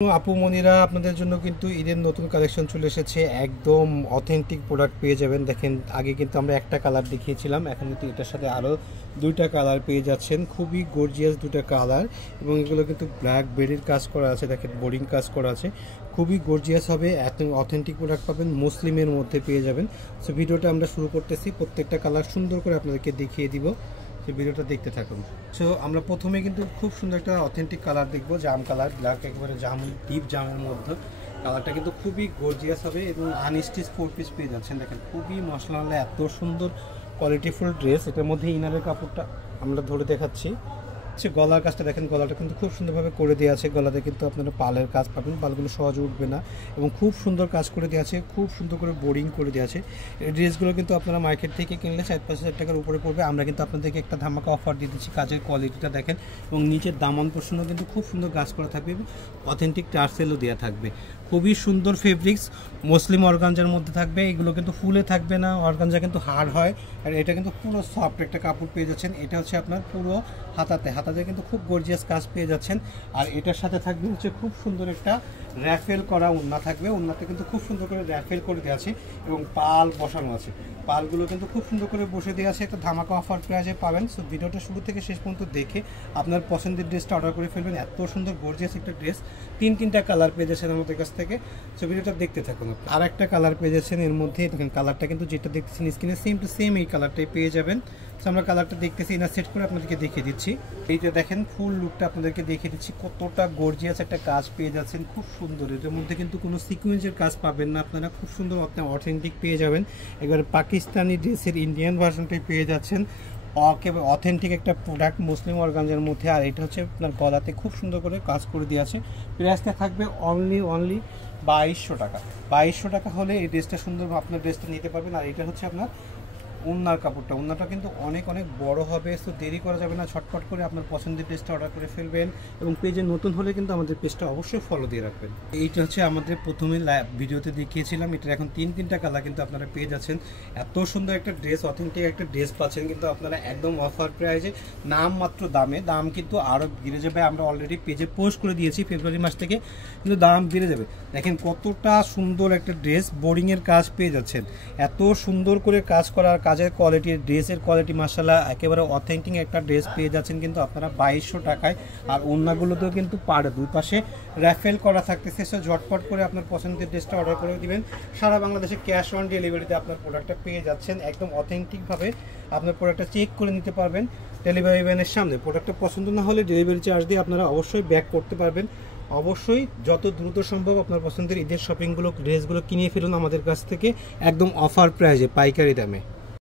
আপু মনিরা আপনাদের জন্য কিন্তু ঈদের নতুন কালেকশন চলে এসেছে। একদম অথেন্টিক প্রোডাক্ট পেয়ে যাবেন। দেখেন আগে কিন্তু আমরা একটা কালার দেখিয়েছিলাম, এখন কিন্তু এটার সাথে আরও দুইটা কালার পেয়ে যাচ্ছেন। খুবই গর্জিয়াস দুটো কালার এবং এগুলো কিন্তু ব্ল্যাক বেরির কাজ করা আছে, দেখেন বোরিং কাজ করা আছে, খুবই গর্জিয়াস হবে। এত অথেন্টিক প্রোডাক্ট পাবেন, মুসলিমের মধ্যে পেয়ে যাবেন। সো ভিডিওটা আমরা শুরু করতেছি, প্রত্যেকটা কালার সুন্দর করে আপনাদেরকে দেখিয়ে দিব। ভিডিওটা দেখতে থাকুন। সো আমরা প্রথমে কিন্তু খুব সুন্দর একটা অথেন্টিক কালার দেখবো, জাম কালার, ব্ল্যাক একেবারে জাম, ডিপ জামের মধ্যে কালারটা কিন্তু খুবই গর্জিয়াস হবে এবং আনস্টিচ 4 পিস পেয়ে যাচ্ছেন। দেখেন খুবই মশলা, এত সুন্দর কোয়ালিটিফুল ড্রেস। এটার মধ্যে ইনারের কাপড়টা আমরা ধরে দেখাচ্ছি। গলার কাজটা দেখেন, গলাটা কিন্তু খুব সুন্দরভাবে করে দেওয়া আছে। গলাতে কিন্তু আপনারা পালের কাজ পাবেন, পালগুলো সহজে উঠবে না এবং খুব সুন্দর কাজ করে দেওয়া আছে, খুব সুন্দর করে বোরিং করে দেওয়া আছে। এই ড্রেসগুলো কিন্তু আপনারা মার্কেট থেকে কিনলে 4-5 হাজার টাকার উপরে পড়বে। আমরা কিন্তু আপনাদেরকে একটা ধামাকা অফার দিয়ে দিচ্ছি। কাজের কোয়ালিটিটা দেখেন এবং নিচের দামান পোর্শনও কিন্তু খুব সুন্দর কাজ করা থাকবে এবং অথেন্টিক টার্সেলও দেওয়া থাকবে। খুবই সুন্দর ফেব্রিক্স, মুসলিম অর্গানজার মধ্যে থাকবে। এগুলো কিন্তু ফুলে থাকবে না, অর্গানজা কিন্তু হার্ড হয় আর এটা কিন্তু পুরো সফট একটা কাপড় পেয়ে যাচ্ছেন। এটা হচ্ছে আপনার পুরো হাতাতে কিন্তু খুব গর্জিয়াস কাজ পেয়ে যাচ্ছেন। আর এটার সাথে থাকবে হচ্ছে খুব সুন্দর একটা র্যাফেল করা ওড়না থাকবে। ওড়নাতে কিন্তু খুব সুন্দর করে র্যাফেল করে দেওয়া আছে এবং পাল বসানো আছে। পালগুলো কিন্তু খুব সুন্দর করে বসে দেওয়া আছে। একটা ধামাকা অফার প্রাইসে পাবেন। সো ভিডিওটা শুরু থেকে শেষ পর্যন্ত দেখে আপনার পছন্দের ড্রেসটা অর্ডার করে ফেলবেন। এত সুন্দর গর্জিয়াস একটা ড্রেস, তিনটা কালার পেয়ে যাচ্ছেন আমাদের কাছ থেকে। সো ভিডিওটা দেখতে থাকুন। আর একটা কালার পেয়ে যাচ্ছেন এর মধ্যে, দেখেন কালারটা কিন্তু যেটা দেখতেছেন স্ক্রিনে সেম টু সেম এই কালারটাই পেয়ে যাবেন। সো আমরা কালারটা দেখতেছি, এনার সেট করে আপনাদেরকে দেখিয়ে দিচ্ছি। এইটা দেখেন ফুল লুকটা আপনাদেরকে দেখিয়ে দিচ্ছি, কতটা গর্জিয়াস একটা কাজ পেয়ে যাচ্ছেন, খুব সুন্দর। এটার মধ্যে কিন্তু কোনো সিকুয়েন্সের কাজ পাবেন না আপনারা, খুব সুন্দর আপনার অথেন্টিক পেয়ে যাবেন। এবার পাকিস্তানি ড্রেসের ইন্ডিয়ান ভার্সনটাই পেয়ে যাচ্ছেন। অথেন্টিক একটা প্রোডাক্ট মুসলিম অর্গানজার মধ্যে। আর এটা হচ্ছে আপনার গলাতে খুব সুন্দর করে কাজ করে দিয়ে আছে। প্রাইসটা থাকবে অনলি 2200 টাকা। 2200 টাকা হলে এই ড্রেসটা সুন্দর আপনার ড্রেসটা নিতে পারবেন। আর এটা হচ্ছে আপনার ওড়নার কাপড়টা, ওড়নাটা কিন্তু অনেক বড় হবে। সো দেরি করা যাবে না, ছটপট করে আপনার পছন্দের ড্রেসটা অর্ডার করে ফেলবেন। এবং পেজে নতুন হলে কিন্তু আমাদের পেজটা অবশ্যই ফলো দিয়ে রাখবেন। এইটা হচ্ছে আমাদের প্রথমে ভিডিওতে দেখিয়েছিলাম, এটার এখন তিনটা কালার কিন্তু আপনারা পেয়ে যাচ্ছেন। এত সুন্দর একটা ড্রেস, অথেন্টিক একটা ড্রেস পাচ্ছেন কিন্তু আপনারা একদম অফার প্রাইসে, নাম মাত্র দামে। দাম কিন্তু আরও বেড়ে যাবে, আমরা অলরেডি পেজে পোস্ট করে দিয়েছি ফেব্রুয়ারি মাস থেকে, কিন্তু দাম বেড়ে যাবে। দেখেন কতটা সুন্দর একটা ড্রেস, বোরিংয়ের কাজ পেয়ে যাচ্ছেন। এত সুন্দর করে কাজ করার কাজের কোয়ালিটি, ড্রেসের কোয়ালিটি মাশাআল্লাহ একেবারে অথেন্টিক একটা ড্রেস পেয়ে যাচ্ছেন কিন্তু আপনারা 2200 টাকায়। আর ওড়নাগুলোতেও কিন্তু দুই পাশে র্যাফেল করা থাকতেছে। সো ঝটপট করে আপনার পছন্দের ড্রেসটা অর্ডার করে দিবেন। সারা বাংলাদেশে ক্যাশ অন ডেলিভারিতে আপনার প্রোডাক্টটা পেয়ে যাচ্ছেন। একদম অথেন্টিকভাবে আপনার প্রোডাক্টটা চেক করে নিতে পারবেন ডেলিভারি ভ্যানের সামনে। প্রোডাক্টটা পছন্দ না হলে ডেলিভারি চার্জ দিয়ে আপনারা অবশ্যই ব্যাক করতে পারবেন। অবশ্যই যত দ্রুত সম্ভব আপনার পছন্দের ঈদের শপিংগুলো, ড্রেসগুলো কিনে ফেলুন আমাদের কাছ থেকে একদম অফার প্রাইসে, পাইকারি দামে।